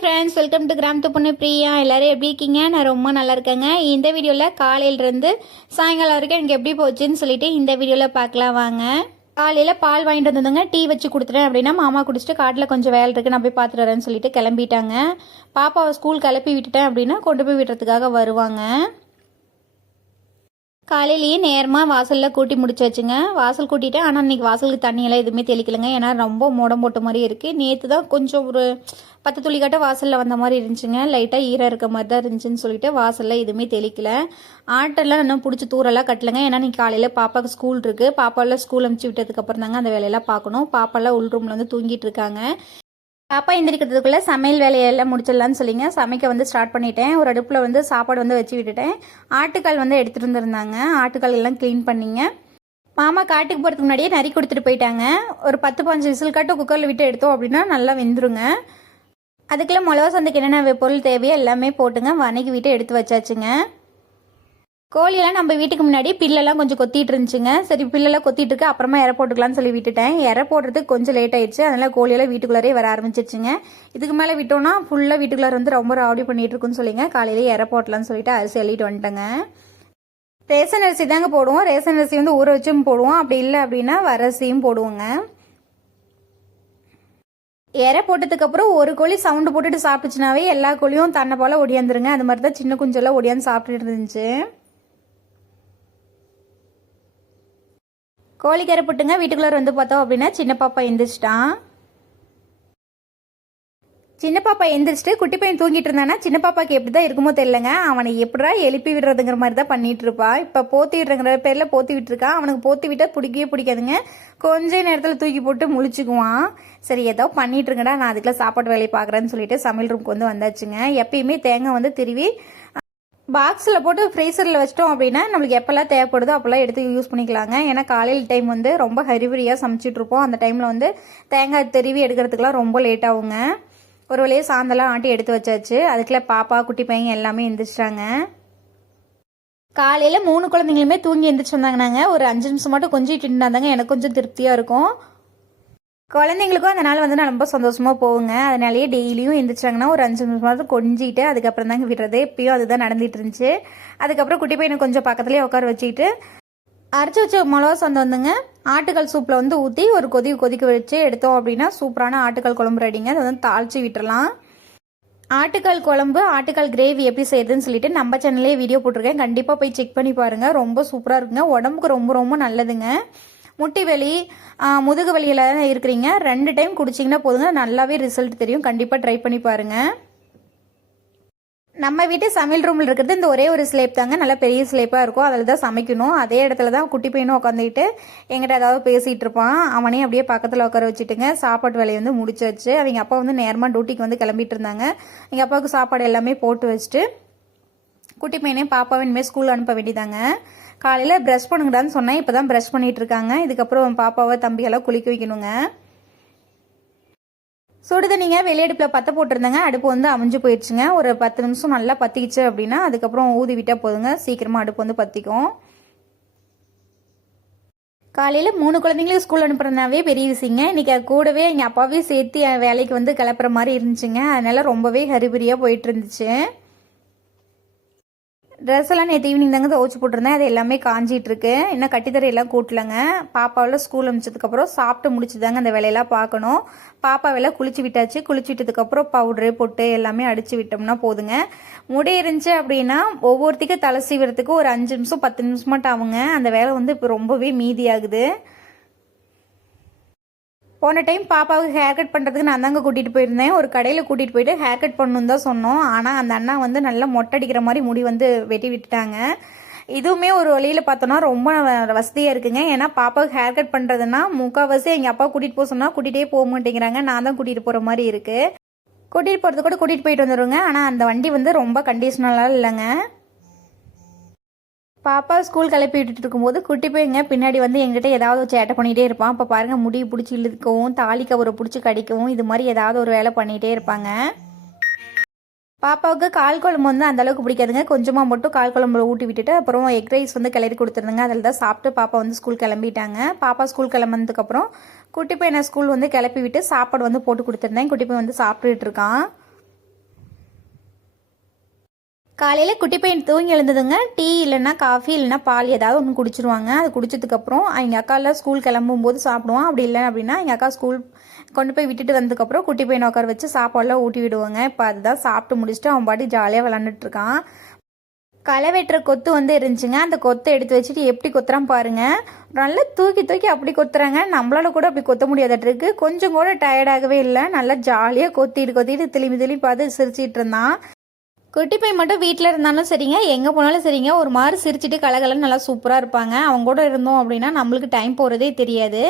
Friends, welcome to கிராமத்து பொண்ணு பிரியா. எல்லோரும் எப்படி இருக்கீங்க? நான் ரொம்ப நல்லா இருக்கேங்க. இந்த வீடியோவில் காலையிலேருந்து சாயங்காலம் வரைக்கும் எனக்கு எப்படி போச்சுன்னு சொல்லிட்டு இந்த வீடியோவில் பார்க்கலாம் வாங்க. காலையில் பால் வாங்கிட்டு வந்ததுங்க, டீ வச்சு கொடுத்துட்டேன் அப்படின்னா மாமா குடிச்சிட்டு காட்டில் கொஞ்சம் வேலை இருக்குது, நான் போய் பார்த்துட்டு வரேன்னு சொல்லிட்டு கிளம்பிட்டாங்க. பாப்பாவை ஸ்கூல் கிளப்பி விட்டுட்டேன் அப்படின்னா கொண்டு போய் விடுறதுக்காக வருவாங்க. காலையிலேயே நேரமாக வாசலில் கூட்டி முடிச்சு வச்சுங்க. வாசல் கூட்டிட்டேன், ஆனால் இன்றைக்கி வாசலுக்கு தண்ணியெல்லாம் எதுவுமே தெளிக்கலைங்க. ஏன்னா ரொம்ப மோடம் போட்ட மாதிரி இருக்குது. நேற்று தான் கொஞ்சம் ஒரு 10 துளிக்காட்ட வாசலில் வந்த மாதிரி இருந்துச்சுங்க. லைட்டாக ஈரம் இருக்க மாதிரி தான் இருந்துச்சுன்னு சொல்லிட்டு வாசலில் எதுவுமே தெளிக்கலை. ஆட்டெல்லாம் இன்னும் பிடிச்சி தூரெல்லாம் கட்டலைங்க. ஏன்னா இன்றைக்கி காலையில் பாப்பாவுக்கு ஸ்கூல் இருக்குது. பாப்பாவெல்லாம் ஸ்கூல் அனுப்பிச்சி விட்டதுக்கப்புறம் தாங்க அந்த வேலையெல்லாம் பார்க்கணும். பாப்பாலாம் உள் ரூமில் வந்து தூங்கிட்டு இருக்காங்க. பாப்பா எந்திரிக்கிறதுக்குள்ளே சமையல் வேலையெல்லாம் முடிச்சிடலான்னு சொல்லிங்க சமைக்க ஸ்டார்ட் பண்ணிட்டேன். ஒரு அடுப்பில் சாப்பாடு வச்சு விட்டுட்டேன். ஆட்டுக்கால் எடுத்துகிட்டு வந்துருந்தாங்க. ஆட்டுக்கால் எல்லாம் க்ளீன் பண்ணிங்க. மாமா காட்டுக்கு போகிறதுக்கு முன்னாடியே நறுக்கி கொடுத்துட்டு போயிட்டாங்க. ஒரு 10-15 விசில் காட்டு குக்கரில் விட்டு எடுத்தோம் அப்படின்னா நல்லா வெந்துருங்க. அதுக்குள்ளே மிளகா சந்தைக்கு என்னென்ன பொருள் தேவையோ எல்லாமே போட்டுங்க வணக்கி விட்டு எடுத்து வச்சாச்சுங்க. கோழியெல்லாம் நம்ம வீட்டுக்கு முன்னாடி பில்லெல்லாம் கொஞ்சம் கொத்திட்டு இருந்துச்சுங்க. சரி, பில்லெல்லாம் கொத்திட்டு இருக்கு, அப்புறமா இறை போட்டுக்கலாம்னு சொல்லி விட்டுட்டேன். இறை போடுறதுக்கு கொஞ்சம் லேட் ஆயிடுச்சு. அதனால கோழியெல்லாம் வீட்டுக்குள்ளாரே வர ஆரம்பிச்சிருச்சுங்க. இதுக்கு மேலே விட்டோம்னா ஃபுல்லாக வீட்டுக்குள்ளார ரொம்ப ராவடி பண்ணிட்டு இருக்குன்னு சொல்லிங்க காலையிலே இறை போட்டலாம்னு சொல்லிட்டு அரிசி அள்ளிட்டு வந்துட்டேங்க. ரேஷன் அரிசி தாங்க போடுவோம். ரேஷன் அரிசி ஊற வச்சும் போடுவோம். அப்படி இல்லை அப்படின்னா வரசியும் போடுவோங்க. இறை போட்டதுக்கப்புறம் ஒரு கோழி சவுண்டு போட்டுட்டு சாப்பிட்டுச்சுனாவே எல்லா கோழியும் தன்னை போல ஒடியாந்துருங்க. அது மாதிரி தான் சின்ன குஞ்செல்லாம் ஒடியாந்து சாப்பிட்டுட்டு இருந்துச்சு. கோழிக்கரை போட்டுங்க வீட்டுக்குள்ளே பார்த்தோம் அப்படின்னா சின்ன பாப்பா எந்திரிச்சிட்டான். சின்ன பாப்பா எந்திரிச்சிட்டு குட்டி பையன் தூங்கிட்டு இருந்தானா சின்ன பாப்பாக்கு எப்படி தான் இருக்குமோ தெரியலங்க. அவனை எப்படா எழுப்பி விடுறதுங்கிற மாதிரி தான் பண்ணிட்டு இருப்பா. இப்போ போத்தி விடுறங்கிற பேரில் போத்தி விட்டுருக்கான். அவனுக்கு போத்தி விட்டால் பிடிக்கவே பிடிக்காதுங்க. கொஞ்ச நேரத்தில் தூக்கி போட்டு முழிச்சுக்குவான். சரி, ஏதோ பண்ணிட்டு இருங்கடா, நான் அதுக்குள்ள சாப்பாடு வேலையை பார்க்குறேன்னு சொல்லிட்டு சமையல் ரூமுக்கு வந்தாச்சுங்க. எப்பயுமே தேங்காய் திருவி பாக்ஸில் போட்டு ஃப்ரீசரில் வச்சிட்டோம் அப்படின்னா நம்மளுக்கு எப்போல்லாம் தேவைப்படுதோ அப்போல்லாம் எடுத்து யூஸ் பண்ணிக்கலாங்க. ஏன்னா காலையில் டைம் ரொம்ப ஹரிபரியாக சமைச்சிட்ருப்போம். அந்த டைமில் தேங்காய் திருவி எடுக்கிறதுக்கெலாம் ரொம்ப லேட் ஆகுங்க. ஒரு வழியாக சாந்தெல்லாம் ஆட்டி எடுத்து வச்சாச்சு. அதுக்குள்ளே பாப்பா குட்டி பையன் எல்லாமே எந்திரிச்சிட்டாங்க. காலையில் 3 குழந்தைங்களுமே தூங்கி எந்திரிச்சு வந்தாங்கன்னாங்க. ஒரு 5 நிமிஷம் மட்டும் கொஞ்சிட்டு இருந்தாங்க, எனக்கு கொஞ்சம் திருப்தியாக இருக்கும். குழந்தைங்களுக்கும் அந்த நாள் நான் ரொம்ப சந்தோஷமாக போகுங்க. அதனாலேயே டெய்லியும் எந்திரிச்சாங்கன்னா ஒரு 5 நிமிஷம் கொஞ்சிட்டு அதுக்கப்புறம் தாங்க விடுறது. இப்பயும் அதுதான் நடந்துட்டு இருந்துச்சு. அதுக்கப்புறம் குட்டி பையனை கொஞ்சம் பக்கத்துலேயே உட்கார வச்சுக்கிட்டு அரைச்சி வச்ச மிளகா சந்தை ஆட்டுக்கால் சூப்பில் ஊற்றி ஒரு கொதிக்க வச்சு எடுத்தோம் அப்படின்னா சூப்பரான ஆட்டுக்கால் குழம்பு ரெடிங்க. அதை தாளித்து விட்டுறலாம். ஆட்டுக்கால் குழம்பு, ஆட்டுக்கால் கிரேவி எப்படி செய்யுதுன்னு சொல்லிட்டு நம்ம சேனல்லே வீடியோ போட்டிருக்கேன். கண்டிப்பாக போய் செக் பண்ணி பாருங்கள். ரொம்ப சூப்பராக இருக்குங்க. உடம்புக்கு ரொம்ப ரொம்ப நல்லதுங்க. முட்டி வலி, முதுகு வலியில் இருக்கிறீங்க 2 டைம் குடிச்சிங்கன்னா போதுங்க, நல்லாவே ரிசல்ட் தெரியும். கண்டிப்பாக ட்ரை பண்ணி பாருங்கள். நம்ம வீட்டு சமையல் ரூமில் இருக்கிறது இந்த ஒரே ஒரு ஸ்லேப் தாங்க, நல்லா பெரிய ஸ்லேப்பாக இருக்கும். அதில் தான் சமைக்கணும். அதே இடத்துல தான் குட்டி பையனும் உட்காந்துக்கிட்டு எங்கிட்ட ஏதாவது பேசிகிட்டு இருப்பான். அவனையும் அப்படியே பக்கத்தில் உட்கார வச்சுட்டுங்க சாப்பாட்டு வேலையை முடிச்சாச்சு. அவங்க அப்பா நேரமாக டியூட்டிக்கு கிளம்பிட்டு இருந்தாங்க. எங்கள் அப்பாவுக்கு சாப்பாடு எல்லாமே போட்டு வச்சுட்டு குட்டி பையனையும் பாப்பாவை இனிமேல் ஸ்கூல் அனுப்ப வேண்டியதாங்க. காலையில் ப்ரஷ் பண்ணுங்கடான்னு சொன்னேன். இப்போ தான் ப்ரஷ் பண்ணிகிட்டு இருக்காங்க. இதுக்கப்புறம் பாப்பாவை தம்பியெல்லாம் குளிக்க வைக்கணுங்க. சுடுதண்ணிங்க வெளியடுப்பில் பற்ற போட்டிருந்தேங்க. அடுப்பு அவிஞ்சு போயிடுச்சுங்க. ஒரு 10 நிமிஷம் நல்லா பற்றிக்கிச்சு அப்படின்னா அதுக்கப்புறம் ஊதி விட்டால் போதுங்க, சீக்கிரமாக அடுப்பு பற்றிக்கும். காலையில் 3 குழந்தைங்களுக்கு ஸ்கூல் அனுப்புறதுனாவே பெரிய விஷயங்க. இன்றைக்கி கூடவே எங்கள் அப்பாவே சேர்த்து வேலைக்கு கிளப்புற மாதிரி இருந்துச்சுங்க. அதனால ரொம்பவே ஹரிபரியாக போயிட்டு இருந்துச்சு. ட்ரெஸ் எல்லாம் நேற்று ஈவினிங் தாங்க துவச்சி போட்டிருந்தேன். அது எல்லாமே காஞ்சிட்டு இருக்கு. இன்னும் கட்டித்தர எல்லாம் கூட்டலங்க. பாப்பாவெல்லாம் ஸ்கூல் அனுப்பிச்சதுக்கப்புறம் சாப்பிட்டு முடிச்சுதாங்க அந்த வேலையெல்லாம் பார்க்கணும். பாப்பாவெல்லாம் குளிச்சு விட்டாச்சு. குளிச்சு விட்டதுக்கப்புறம் பவுடரு பொட்டு எல்லாமே அடித்து விட்டோம்னா போதுங்க. முடி இருந்துச்சு அப்படின்னா ஒவ்வொருத்திக்கும் தலை சீவிறதுக்கு ஒரு 5 நிமிஷம் 10 நிமிஷம் மட்டும் ஆகுங்க. அந்த வேலை இப்போ ரொம்பவே மீதியாகுது. போன டைம் பாப்பாவுக்கு ஹேர் கட் பண்ணுறதுக்கு நான் தாங்க கூட்டிகிட்டு போயிருந்தேன். ஒரு கடையில் கூட்டிகிட்டு போயிட்டு ஹேர் கட் பண்ணணுன்னு தான் சொன்னோம். ஆனால் அந்த அண்ணா நல்லா மொட்டடிக்கிற மாதிரி முடி வெட்டி விட்டுட்டாங்க. இதுவுமே ஒரு வழியில் பார்த்தோன்னா ரொம்ப வசதியாக இருக்குங்க. ஏன்னா பாப்பாவுக்கு ஹேர் கட் பண்ணுறதுன்னா முக்கால்வாசி எங்கள் அப்பா கூட்டிகிட்டு போக சொன்னால் கூட்டிகிட்டே போக மாட்டேங்கிறாங்க. நான் தான் கூட்டிகிட்டு போகிற மாதிரி இருக்குது. கூட்டிகிட்டு போகிறது கூட கூட்டிகிட்டு போயிட்டு வந்துடுங்க. ஆனால் அந்த வண்டி ரொம்ப கண்டிஷனலாக இல்லைங்க. பாப்பா ஸ்கூல் கிளப்பி விட்டுட்டு இருக்கும்போது குட்டி பையங்க பின்னாடி எங்கிட்ட ஏதாவது சேட்டை பண்ணிகிட்டே இருப்பான். அப்போ பாருங்கள், முடியை பிடிச்சி இழுக்கவும் தாலி கவரை பிடிச்சி கடிக்கவும் இது மாதிரி ஏதாவது ஒரு வேலை பண்ணிகிட்டே இருப்பாங்க. பாப்பாவுக்கு கால் குழம்பு அந்தளவுக்கு பிடிக்காதுங்க. கொஞ்சமாக மட்டும் கால் குழம்புல ஊட்டி விட்டுட்டு அப்புறம் எக் ரைஸ் கிளறி கொடுத்துருந்துங்க. அதில் தான் சாப்பிட்டு பாப்பா ஸ்கூல் கிளம்பிட்டாங்க. பாப்பா ஸ்கூல் கிளம்புனதுக்கப்புறம் குட்டி பையனை ஸ்கூல் கிளப்பி விட்டு சாப்பாடு போட்டு கொடுத்துருந்தேன். குட்டி பையன் சாப்பிட்டுட்டு இருக்கான். காலையில் குட்டி பையன் தூங்கி எழுந்ததுங்க டீ இல்லைன்னா காஃபி இல்லைன்னா பால் ஏதாவது ஒன்று குடிச்சிருவாங்க. அது குடிச்சதுக்கப்புறம் எங்கள் அக்காலாம் ஸ்கூல் கிளம்பும்போது சாப்பிடுவான். அப்படி இல்லை அப்படின்னா எங்கள் அக்கா ஸ்கூல் கொண்டு போய் விட்டுட்டு வந்ததுக்கப்புறம் குட்டி பையனை உட்கார வச்சு சாப்பாடெல்லாம் ஊட்டி விடுவாங்க. இப்போ அதுதான் சாப்பிட்டு முடிச்சுட்டு அவன் பாட்டி ஜாலியாக விளாண்டுட்டு இருக்கான். களை வெட்டுற கொத்து வந்து இருந்துச்சுங்க. அந்த கொத்தை எடுத்து வச்சுட்டு எப்படி கொத்துறான் பாருங்க. நல்லா தூக்கி தூக்கி அப்படி கொத்துறாங்க. நம்மளால கூட அப்படி கொத்த முடியாதட்டுருக்கு. கொஞ்சம் கூட டயர்டாகவே இல்லை. நல்லா ஜாலியாக கொத்திட்டு திரும்பி பார்த்து சிரிச்சிட்டு இருந்தான். குட்டி பையன் மட்டும் வீட்டில் இருந்தாலும் சரிங்க, எங்கே போனாலும் சரிங்க, ஒரு மாதிரி சிரிச்சிட்டு கலகலன்னு நல்லா சூப்பராக இருப்பாங்க. அவங்க கூட இருந்தோம் அப்படின்னா நம்மளுக்கு டைம் போகிறதே தெரியாது.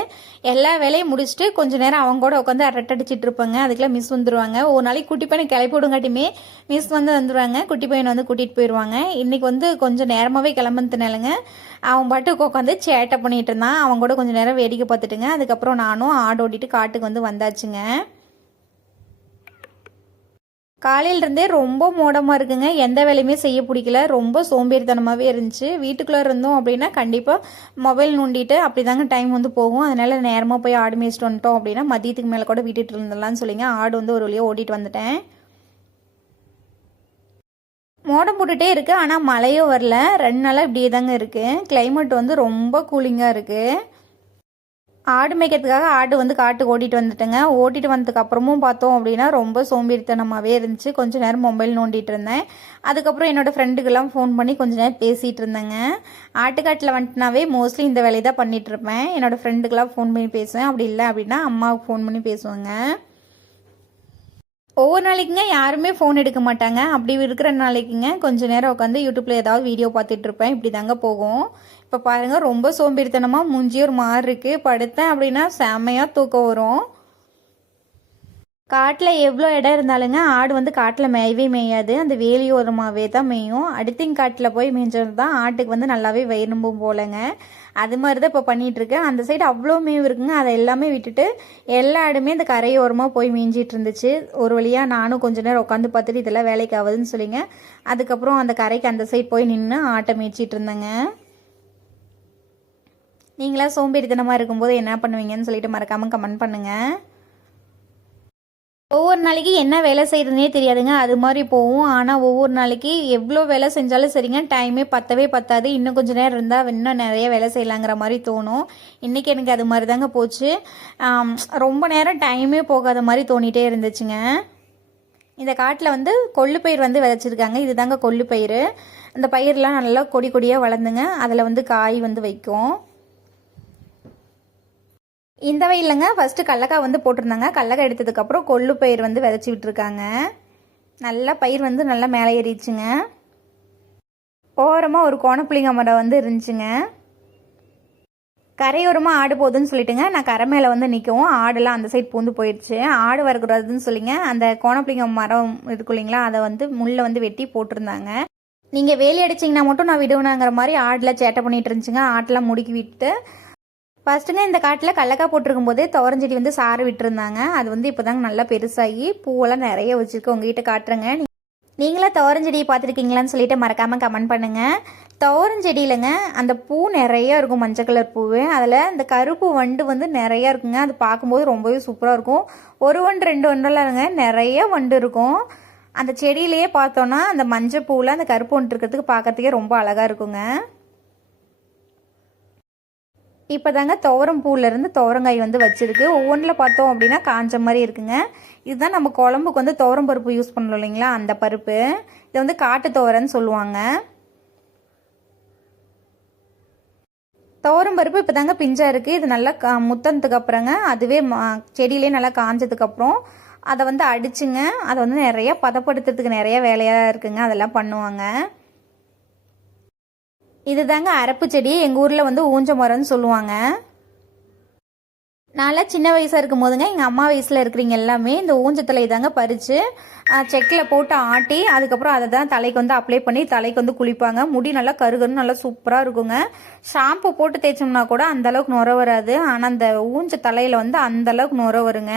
எல்லா வேலையும் முடிச்சுட்டு கொஞ்சம் நேரம் அவங்க கூட உட்காந்து அரட்டடிச்சிட்டு இருப்பாங்க. அதுக்கெல்லாம் மிஸ் வந்துடுவாங்க. ஒரு நாளைக்கு குட்டி பையனை கிளப்பி விடுங்காட்டியுமே மிஸ் வந்துடுவாங்க. குட்டி பையனை வந்து கூட்டிகிட்டு போயிடுவாங்க. இன்றைக்கி வந்து கொஞ்சம் நேரமாகவே கிளம்புனதுனாலங்க அவன் பாட்டுக்கு உட்காந்து சேட்டை பண்ணிகிட்டு இருந்தான். அவங்க கூட கொஞ்சம் நேரம் வேடிக்கை பார்த்துட்டுங்க. அதுக்கப்புறம் நானும் ஆடு ஓட்டிட்டு காட்டுக்கு வந்து வந்தாச்சுங்க. காலையிலேருந்தே ரொம்ப மோடமாக இருக்குங்க. எந்த வேலையுமே செய்ய பிடிக்கல. ரொம்ப சோம்பேறித்தனமாகவே இருந்துச்சு. வீட்டுக்குள்ளே இருந்தோம் அப்படின்னா கண்டிப்பாக மொபைல் நோண்டிட்டு அப்படி தாங்க டைம் வந்து போகும். அதனால் நேரமாக போய் ஆடு மேய்ச்சிட்டு வந்துட்டோம் அப்படின்னா மதியத்துக்கு மேலே கூட வீட்டுட்டு இருந்துடலாம்னு சொல்லிங்க ஆடு வந்து ஒரு வழியாக ஓட்டிகிட்டு வந்துட்டேன். மோடம் போட்டுகிட்டே இருக்குது, ஆனால் மழையும் வரல. 2 நாளாக இப்படியே தாங்க இருக்குது. கிளைமேட் வந்து ரொம்ப கூலிங்காக இருக்குது. ஆடு மேய்க்கிறதுக்காக ஆடு வந்து காட்டுக்கு ஓட்டிகிட்டு வந்துட்டேங்க. ஓட்டிகிட்டு வந்ததுக்கு அப்புறமும் பார்த்தோம் அப்படின்னா ரொம்ப சோம்பேறித்தனமாகவே இருந்துச்சு. கொஞ்சம் நேரம் மொபைல் நோண்டிகிட்டு இருந்தேன். அதுக்கப்புறம் என்னோடய ஃப்ரெண்டுக்கெல்லாம் ஃபோன் பண்ணி கொஞ்சம் நேரம் பேசிகிட்டு இருந்தேங்க. ஆட்டுக்காட்டில் வந்துட்டுனாவே மோஸ்ட்லி இந்த வேலையை தான் பண்ணிகிட்ருப்பேன். என்னோடய ஃப்ரெண்டுக்கெல்லாம் ஃபோன் பண்ணி பேசுவேன். அப்படி இல்லை அப்படின்னா அம்மாவுக்கு ஃபோன் பண்ணி பேசுவேங்க. ஒவ்வொரு நாளைக்குங்க யாருமே ஃபோன் எடுக்க மாட்டாங்க. அப்படி இருக்கிற நாளைக்குங்க கொஞ்சம் நேரம் உட்காந்து யூடியூப்பில் ஏதாவது வீடியோ பார்த்துட்ருப்பேன். இப்படி தாங்க போகும். இப்போ பாருங்கள் ரொம்ப சோம்பேறித்தனமாக மூஞ்சி ஒரு மாதிரி இருக்குது. படுத்தேன் அப்படின்னா செம்மையாக தூக்கம் வரும். காட்டில் எவ்வளோ இடம் இருந்தாலுங்க ஆடு வந்து காட்டில் மேயவே மேயாது. அந்த வேலியோரமாகவே தான் மேயும். அடுத்திங்க காட்டில் போய் மேய்ஞ்சது தான் ஆட்டுக்கு வந்து நல்லாவே வயிறும்பும் போலங்க. அது மாதிரி தான் இப்போ பண்ணிகிட்ருக்கேன். அந்த சைடு அவ்வளோ மேய்வு இருக்குங்க. அதை எல்லாமே விட்டுட்டு எல்லா ஆடுமே இந்த கரையோரமாக போய் மேய்ஞ்சிட்டு இருந்துச்சு. ஒரு வழியாக நானும் கொஞ்சம் நேரம் உட்காந்து பார்த்துட்டு இதெல்லாம் வேலைக்கு ஆகுதுன்னு சொல்லிங்க அதுக்கப்புறம் அந்த கரைக்கு அந்த சைடு போய் நின்று ஆட்டை மேய்ச்சிட்டு இருந்தேங்க. நீங்களாம் சோம்பேறித்தனமாக இருக்கும்போது என்ன பண்ணுவீங்கன்னு சொல்லிட்டு மறக்காமல் கமெண்ட் பண்ணுங்கள். ஒவ்வொரு நாளைக்கு என்ன வேலை செய்கிறதுனே தெரியாதுங்க. அது மாதிரி போகும். ஆனால் ஒவ்வொரு நாளைக்கு எவ்வளோ வேலை செஞ்சாலும் சரிங்க டைமே பத்தாது. இன்னும் கொஞ்சம் நேரம் இருந்தால் இன்னும் நிறைய வேலை செய்யலாங்கிற மாதிரி தோணும். இன்றைக்கி எனக்கு அது மாதிரி தாங்க போச்சு. ரொம்ப நேரம் டைமே போகாத மாதிரி தோணிகிட்டே இருந்துச்சுங்க. இந்த காட்டில் வந்து கொள்ளு பயிர் வந்து விதைச்சிருக்காங்க. இது தாங்க கொள்ளு பயிர். இந்த பயிரெலாம் நல்லா கொடியாக வளர்ந்துங்க. அதில் வந்து காய் வந்து வைக்கும். இந்த வயலுங்க ஃபஸ்ட்டு கடலக்காய் வந்து போட்டிருந்தாங்க. கடலக்காய் எடுத்ததுக்கப்புறம் கொள்ளு பயிர் வந்து விதைச்சி விட்டுருக்காங்க. நல்லா பயிர் வந்து நல்லா மேலே ஏறிடுச்சுங்க. ஓரமாக ஒரு கோணப்புளிங்க மரம் வந்து இருந்துச்சுங்க. கரையோரமாக ஆடு போகுதுன்னு சொல்லிட்டுங்க நான் கரை மேலே வந்து நிற்கவும் ஆடெல்லாம் அந்த சைடு பூந்து போயிடுச்சு. ஆடு வரக்கூடாதுன்னு சொல்லிங்க அந்த கோணப்புளிங்க மரம் இருக்கு இல்லைங்களா, அதை வந்து முள்ளை வந்து வெட்டி போட்டிருந்தாங்க. நீங்கள் வேலி அடிச்சிங்கன்னா மட்டும் நான் விடுவேனாங்கிற மாதிரி ஆடெலாம் சேட்டை பண்ணிகிட்டு இருந்துச்சுங்க. ஆட்டெலாம் முடுக்கி விட்டு ஃபஸ்ட்டுங்க இந்த காட்டில் கடலக்காய் போட்டிருக்கும் போதே துவரஞ்செடி வந்து சாறு விட்டுருந்தாங்க. அது வந்து இப்போ தாங்க நல்லா பெருசாகி பூவெல்லாம் நிறைய வச்சுருக்கு. உங்ககிட்ட காட்டுறேங்க. நீங்களாம் துவரஞ்செடியை பார்த்துருக்கீங்களான்னு சொல்லிட்டு மறக்காமல் கமெண்ட் பண்ணுங்கள். துவரஞ்செடியிலங்க அந்த பூ நிறையா இருக்கும், மஞ்சள் கலர் பூவு. அதில் இந்த கருப்பு வண்டு வந்து நிறையா இருக்குங்க. அது பார்க்கும்போது ரொம்பவே சூப்பராக இருக்கும். ஒரு வண்டு 2 வண்டெல்லாம்ங்க நிறைய வண்டு இருக்கும். அந்த செடியிலேயே பார்த்தோன்னா அந்த மஞ்சள் பூவில் அந்த கருப்பு வண்டு இருக்கிறதுக்கு பார்க்கறதுக்கே ரொம்ப அழகாக இருக்குங்க. இப்போ தாங்க துவரம் பூவிலேருந்து துவரங்காய் வந்து வச்சுருக்கு. ஒவ்வொன்றில் பார்த்தோம் அப்படின்னா காஞ்ச மாதிரி இருக்குங்க. இதுதான் நம்ம குழம்புக்கு வந்து துவரம் பருப்பு யூஸ் பண்ணலாம் இல்லைங்களா, அந்த பருப்பு. இதை வந்து காட்டு துவரன்னு சொல்லுவாங்க. துவரம் பருப்பு இப்போ தாங்க பிஞ்சாக இருக்குது. இது நல்லா முத்தனதுக்கு அப்புறங்க அதுவே செடியிலே நல்லா காஞ்சதுக்கப்புறம் அதை வந்து அடிச்சுங்க அதை வந்து நிறையா பதப்படுத்துறதுக்கு நிறைய வேலையாக இருக்குங்க. அதெல்லாம் பண்ணுவாங்க. இது தாங்க அரப்பு செடி. எங்கள் ஊரில் வந்து ஊஞ்ச மரம்னு சொல்லுவாங்க. நான்லாம் சின்ன வயசாக இருக்கும் போதுங்க எங்கள் அம்மா வயசில் இருக்கிறீங்க எல்லாமே இந்த ஊஞ்சத்தலை தாங்க பறித்து செக்கில் போட்டு ஆட்டி அதுக்கப்புறம் அதை தான் தலைக்கு வந்து அப்ளை பண்ணி தலைக்கு வந்து குளிப்பாங்க. முடி நல்லா கருகருன்னு நல்லா சூப்பராக இருக்குங்க. ஷாம்பு போட்டு தேய்ச்சோம்னா கூட அந்தளவுக்கு நுர வராது. ஆனால் அந்த ஊஞ்ச தலையில் வந்து அந்தளவுக்கு நுர வருங்க.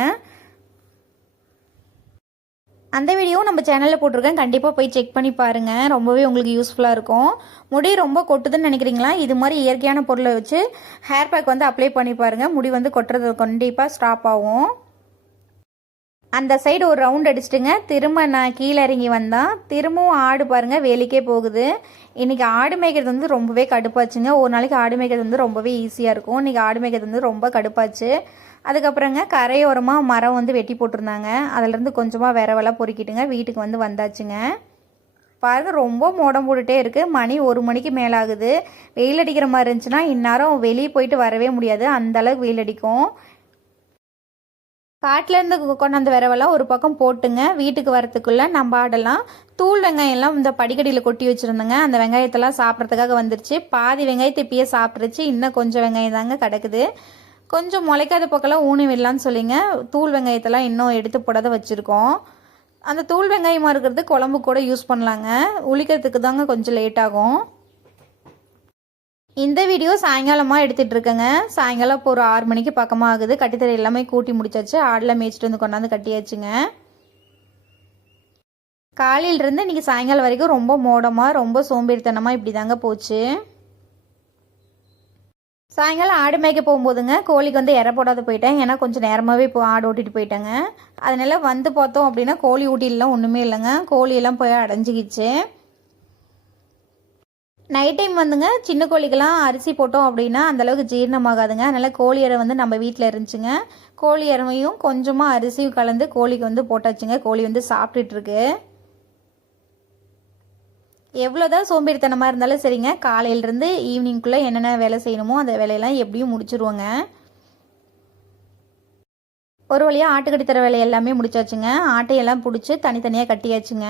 அந்த வீடியோவும் நம்ம சேனலில் போட்டிருக்கேன். கண்டிப்பாக போய் செக் பண்ணி பாருங்கள். ரொம்பவே உங்களுக்கு யூஸ்ஃபுல்லாக இருக்கும். முடி ரொம்ப கொட்டுதுன்னு நினைக்கிறீங்களா, இது மாதிரி இயற்கையான பொருளை வச்சு ஹேர் பேக் வந்து அப்ளை பண்ணி பாருங்கள். முடி வந்து கொட்டுறது கண்டிப்பாக ஸ்டாப் ஆகும். அந்த சைடு ஒரு ரவுண்ட் அடிச்சிட்டுங்க திரும்ப நான் கீழே இறங்கி வந்தேன். திரும்பவும் ஆடு பாருங்கள் வேலிக்கே போகுது. இன்றைக்கி ஆடு மேய்க்கிறது வந்து ரொம்பவே கடுப்பாச்சுங்க. ஒரு நாளைக்கு ஆடு மேய்க்கிறது வந்து ரொம்பவே ஈஸியாக இருக்கும். இன்றைக்கி ஆடு மேய்க்கிறது வந்து ரொம்ப கடுப்பாச்சு. அதுக்கப்புறங்க கரையோரமாக மரம் வந்து வெட்டி போட்டிருந்தாங்க. அதிலேருந்து கொஞ்சமாக விரவெல்லாம் பொறுக்கிட்டுங்க வீட்டுக்கு வந்து வந்தாச்சுங்க. பாருங்கள் ரொம்ப மோடம் போட்டுகிட்டே இருக்குது. மணி 1 மணிக்கு மேலே ஆகுது. வெயில் அடிக்கிற மாதிரி இருந்துச்சுன்னா இந்நேரம் வெளியே போயிட்டு வரவே முடியாது, அந்தளவுக்கு வெயில் அடிக்கும். காட்டிலேருந்து கொண்டாந்து விரவெல்லாம் ஒரு பக்கம் போட்டுங்க வீட்டுக்கு வரத்துக்குள்ளே நம்ம ஆடெல்லாம் தூள் வெங்காயம்லாம் இந்த படிக்கடியில் கொட்டி வச்சுருந்தேங்க. அந்த வெங்காயத்தெல்லாம் சாப்பிட்றதுக்காக வந்துருச்சு. பாதி வெங்காயத்தை இப்பயே சாப்பிட்ருச்சு. இன்னும் கொஞ்சம் வெங்காயம் தாங்க கிடக்குது. கொஞ்சம் முளைக்காத பக்கம்லாம் ஊனி விடலான்னு சொல்லிங்க தூள் வெங்காயத்தெல்லாம் இன்னும் எடுத்து போடாத வச்சுருக்கோம். அந்த தூள் வெங்காயமாக இருக்கிறது குழம்பு கூட யூஸ் பண்ணலாங்க. உளிக்கிறதுக்கு தாங்க கொஞ்சம் லேட் ஆகும். இந்த வீடியோ சாயங்காலமாக எடுத்துகிட்டு இருக்கேங்க. சாயங்காலம் இப்போ ஒரு 6 மணிக்கு பக்கமாக ஆகுது. கட்டித்தரை எல்லாமே கூட்டி முடிச்சாச்சு. ஆடெலாம் மேய்ச்சிட்டு வந்து கொண்டாந்து கட்டியாச்சுங்க. காலையிலேருந்து இன்றைக்கி சாயங்காலம் வரைக்கும் ரொம்ப மோடமாக ரொம்ப சோம்பேறித்தனமாக இப்படி தாங்க போச்சு. சாயங்காலம் ஆடு மேய்க்க போகும்போதுங்க கோழிக்கு வந்து இற போடாத போயிட்டேன். ஏன்னா கொஞ்சம் நேரமாகவே இப்போ ஆடு ஓட்டிகிட்டு போயிட்டேங்க. அதனால வந்து பார்த்தோம் அப்படின்னா கோழி ஊட்டிலாம் ஒன்றுமே இல்லைங்க. கோழியெல்லாம் போய் அடைஞ்சிக்கிச்சு. நைட் டைம் வந்துங்க சின்ன கோழிக்கெல்லாம் அரிசி போட்டோம் அப்படின்னா அந்தளவுக்கு ஜீரணமாகாதுங்க. அதனால் கோழி இறை வந்து நம்ம வீட்டில் இருந்துச்சுங்க. கோழி இறமையும் கொஞ்சமாக அரிசியும் கலந்து கோழிக்கு வந்து போட்டாச்சுங்க. கோழி வந்து சாப்பிட்டுட்ருக்கு. எவ்வளோதான் சோம்பேறித்தனமாக இருந்தாலும் சரிங்க, காலையிலேருந்து ஈவினிங்குள்ளே என்னென்ன வேலை செய்யணுமோ அந்த வேலையெல்லாம் எப்படியும் முடிச்சுருவோங்க. ஒரு வழியாக ஆட்டுக்கட்டி தர வேலை எல்லாமே முடிச்சாச்சுங்க. ஆட்டையெல்லாம் பிடிச்சி தனித்தனியாக கட்டியாச்சுங்க.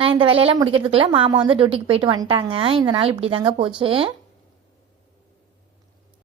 நான் இந்த வேலையெல்லாம் முடிக்கிறதுக்குள்ளே மாமா வந்து டியூட்டிக்கு போயிட்டு வந்துட்டாங்க. இந்த நாள் இப்படி தாங்க போச்சு.